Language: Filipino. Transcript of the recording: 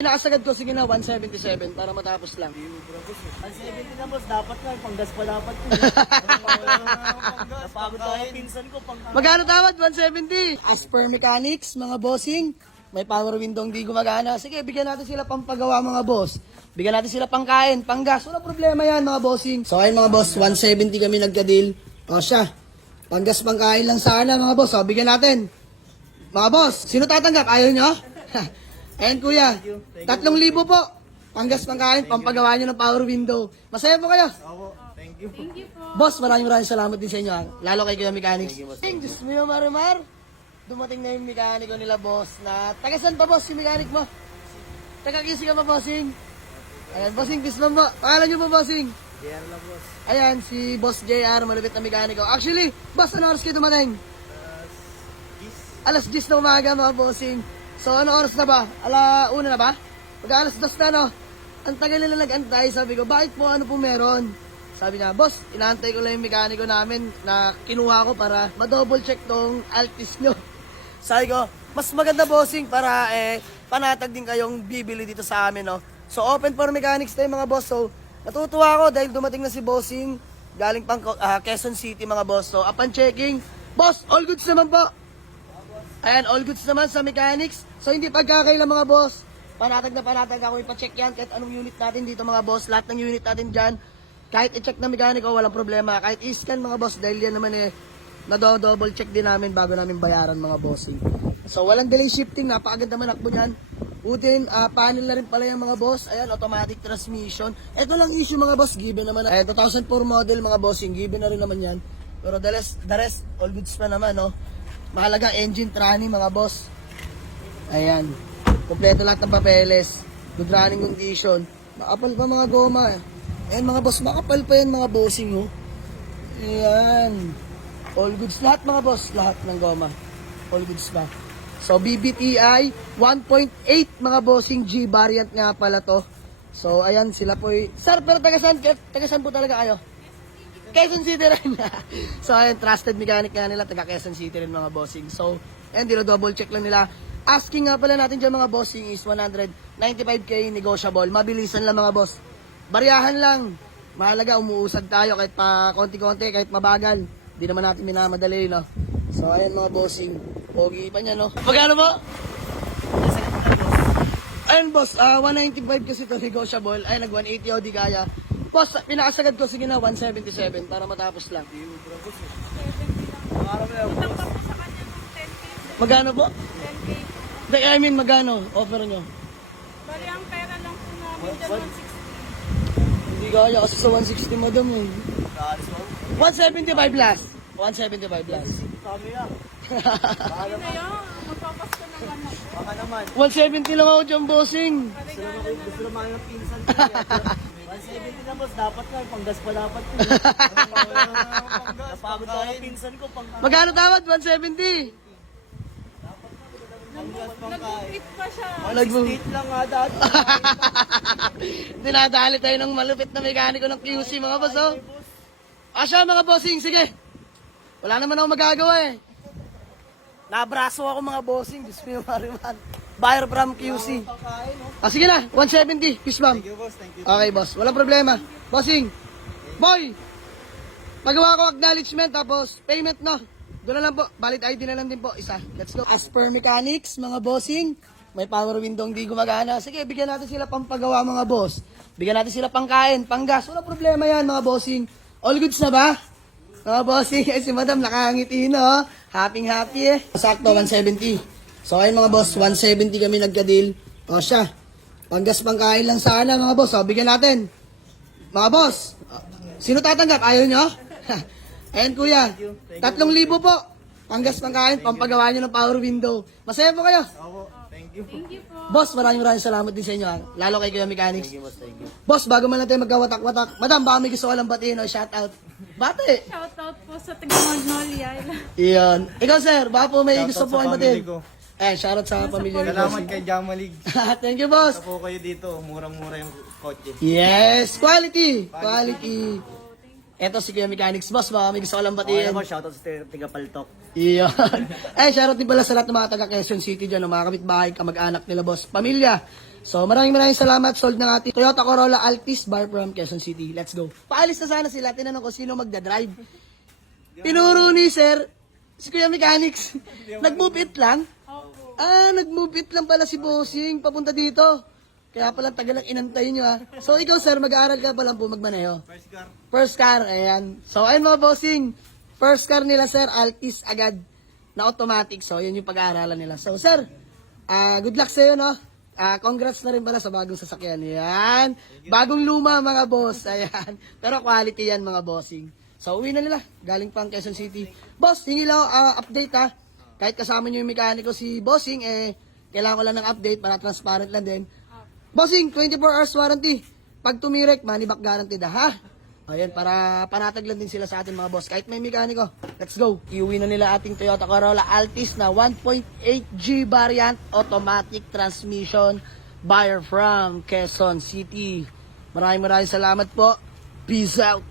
Nakasagad ko, sige na, 177 para matapos lang. 170 na boss, dapat nga, panggas pa dapat ko. Napagod ako pinsan ko, panggas. Magkano tawad? 170. As per mechanics, mga bossing, may power window di gumagana. Sige, bigyan natin sila pampagawa mga boss. Bigyan natin sila pangkain, panggas. Wala problema yan mga bossing. So ayun mga boss, 170 kami nagka-deal. O siya, panggas pangkain lang sana mga boss. O, bigyan natin. Mga boss, sino tatanggap? Ayaw nyo? Ayan kuya, 3,000 po. Panggas pangkain, pampagawa nyo ng power window. Masaya po kayo? Opo, thank you. Thank you po. Boss, maraming salamat din sa inyo. Lalo kay Kuya Mechanics. Diyos mo yung Marimar. Dumating na yung mekaniko nila, boss. Na, taga saan pa, boss, yung mechanic mo? Taga-kisi ka pa, bossing? Ayan, bossing, pisman mo. Pangalan nyo po, bossing? JR lang boss. Ayan, si Boss JR, malupit na mekaniko. Actually, boss, ano oras kayo dumating? Alas 10 na umaga, mga bossing. So, ano oras na ba? Una na ba? Pag alas 2 na, no? Ang tagal nila nag-antay. Sabi ko, bakit po? Ano po meron? Sabi niya, boss, inaantay ko lang yung mekaniko namin na kinuha ko para ma-double check tong Altis nyo. Sabi ko, mas maganda bossing para panatag din kayong bibili dito sa amin, no? So, open for mechanics tayo mga boss. So, natutuwa ako dahil dumating na si bossing galing pang Quezon City mga boss. So, upon checking, boss, all goods naman po. Ayan, all goods naman sa mechanics. So, hindi pagkakailan mga boss. Panatag na panatag ako ipacheck yan kahit anong unit natin dito mga boss. Lahat ng unit natin dyan. Kahit i-check na mekaniko, walang problema. Kahit i-scan mga boss dahil yan naman na-double check din namin bago namin bayaran mga bossing. So, walang delay shifting. Napakaganda manakbo niyan. Udin, panel na rin pala yung mga boss. Ayan, automatic transmission. Ito lang issue mga boss. Given naman. Ayan, 2004 model mga bossing. Given na rin naman yan. Pero the rest all goods pa naman, no? Mahalaga engine tranny mga boss. Ayan. Kompleto lahat ng papeles. Good running condition. Makapal pa mga goma. Ayan mga boss, makapal pa yan mga bossing, oh. Ayan. All goods lahat mga boss. Lahat ng goma. All goods pa. So BBTI 1.8 mga bossing, G variant nga pala to. So ayan sila po. Sir, pero taga-saan po talaga kayo? Quezon City rin. So, ayun, trusted mechanic nga nila, taga Quezon City rin mga bossing. So, ayun, dino-double check lang nila. Asking nga pala natin dyan mga bossing is 195k negotiable. Mabilisan lang mga boss. Bariyahan lang. Mahalaga, umuusad tayo kahit pa konti-konti, kahit mabagal. Hindi naman natin minamadali, no? So, ayun mga bossing. Pogi pa niya, no? Magkano po? Ayun boss, 195 kasi to negotiable. Ayun, nag-180 o di kaya. Boss, pinakasagad ko, sige na, 177 para matapos lang. 70 lang. Utang pa po sa kanya ng 10K. Magkano po? 10K. I mean, magkano? Offer nyo? Bali, ang pera lang po namin dyan, 160. Hindi kaya kasi sa 160 madam eh. 175 last. 175 last. Kami na. Yun na yun, magpapasko naman ako. Baka naman. 170 lang ako dyan, bossing. Gusto naman yung pinsan ko. 170 na boss, dapat nga, panggas pa dapat ko. Napagod ako pinsan ko, panggas. Magkano tawad? 170. Nag-upit pa siya. State lang nga dati. Dinadali tayo ng malupit na mekaniko ng QC mga boss, oh. Asya mga bossing, sige. Wala naman ako magagawa eh. Nabraso ako mga bossing, Diyos mo yung mariman. Buyer from QC. Sige na, 170, peace bomb. Thank you boss, thank you. Okay boss, walang problema. Bossing, boy, pagawa ko acknowledgement tapos payment no. Doon na lang po, valid ID na lang din po, isa. Let's go. As per mechanics, mga bossing, may power window di gumagana. Sige, bigyan natin sila pampagawa mga boss. Bigyan natin sila pangkain, panggas. Walang problema yan mga bossing. All goods na ba? Mga bossing, si madam nakangiti no. Happy eh. Sakto, 170. So ayun mga boss, 170 kami nagka-deal. O siya, panggas pangkain lang sana mga boss. O, bigyan natin. Mga boss, sino tatanggap? Ayaw nyo? Ayan kuya, 3,000 po. Panggas pangkain, pampagawa nyo ng power window. Masaya po kayo? Opo, thank you. Thank you po. Boss, maraming salamat din sa inyo. Lalo kay Kuya Mechanics. Thank you boss, thank you. Boss, bago man natin magkawatak-watak. Madam, baka may gusto ko lang batiin o shout out. Bate! Shoutout po sa taga-Magnolia. Iyon. Ikaw sir, baka po may gusto po kayong batiin. family ko. Eh, shoutout sa pamilya ni Salamat boss. kay Jamalig. Thank you boss. Sa po kayo dito, murang-mura yung kotse. Yes, quality. Eto si Kuya Mechanics boss, baka may gusto ko lang Okay batiin. naman, shoutout sa tiga Paltok. Iyon. Shoutout din pala sa lahat ng mga taga Quezon City dyan, mga kapitbahay, kamag-anak nila boss, pamilya. So, maraming salamat. Sold ng ating Toyota Corolla Altis bar from Quezon City. Let's go. Paalis na sana sila. Tinanong ko sino magdadrive. Tinuro ni sir, si Kuya Mechanics. Nag-move it lang. Nag-move it lang pala si Bossing papunta dito. Kaya pala tagal ang inantay nyo So, ikaw sir, mag-aaral ka pa lang po magmaneho. First car, ayan. So, ayun mga Bossing. First car nila sir, Altis agad. Na automatic. So, yun yung pag-aaralan nila. So, sir, good luck sa'yo, no? Congrats na rin pala sa bagong sasakyan. Ayan. Bagong luma, mga boss. Ayan. Pero quality yan, mga bossing. So, uwi na nila. Galing pang Quezon City. Boss, hingi lang update ha. Kahit kasama nyo yung mekaniko si Bossing, kailangan ko lang ng update para transparent lang din. Bossing, 24 hours warranty. Pag tumirek, money back guaranteed ha. Ayan, para panatag lang din sila sa atin mga boss. Kahit may mekaniko, let's go. Iuwi na nila ating Toyota Corolla Altis na 1.8G variant automatic transmission buyer from Quezon City. Maraming salamat po. Peace out.